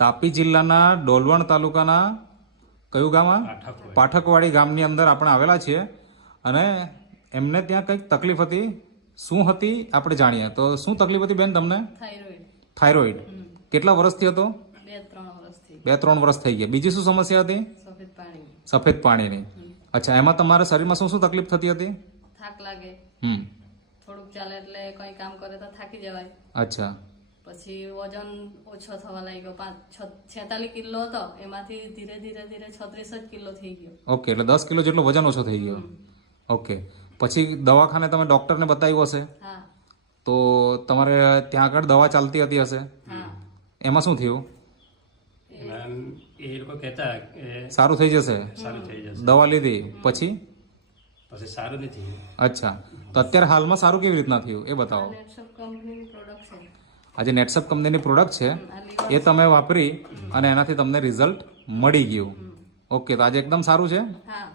તાપી જિલ્લાના ડોલવણ તાલુકાના કયું ગામ? પાઠકવાડી ગામની અંદર આપણે આવેલા છીએ અને એમને ત્યાં કંઈક તકલીફ હતી. શું હતી આપણે જાણીએ. તો શું તકલીફ હતી બેન તમને? થાઇરોઇડ. કેટલા વર્ષથી હતો? 2-3 વર્ષ થઈ ગયા. બીજી શું સમસ્યા હતી? સફેદ પાણીની. અચ્છા, એમાં તમારા શરીરમાં શું શું તકલીફ થતી હતી? થાક લાગે, થોડુંક ચાલે એટલે કોઈ કામ કરે તો થાકી જવાય. અચ્છા. પછી વજન ઓછો થવા લાગ્યો. 46 કિલો હતો, એમાંથી ધીરે ધીરે 36 કિલો થઈ ગયો. ઓકે, એટલે 10 કિલો જેટલો વજન ઓછો થઈ ગયો. ઓકે, પછી દવાખાને તમે ડોક્ટરને બતાવ્યું હશે? હા. તો તમારે ત્યાં આગળ દવા ચાલતી હતી હશે? હા. એમાં શું થયું? એ લોકો કહેતા કે સારું થઈ જશે. દવા લીધી પછી સારું નથી. અચ્છા, તો અત્યારે હાલમાં સારું કેવી રીતના થયું એ બતાવો. નેટસપ કંપનીની પ્રોડક્ટ છે. આજે નેટસપ કંપનીની પ્રોડક્ટ છે એ તમે વાપરી અને એનાથી તમને રિઝલ્ટ મળી ગયું. ઓકે, તો આજે એકદમ સારું છે. હા.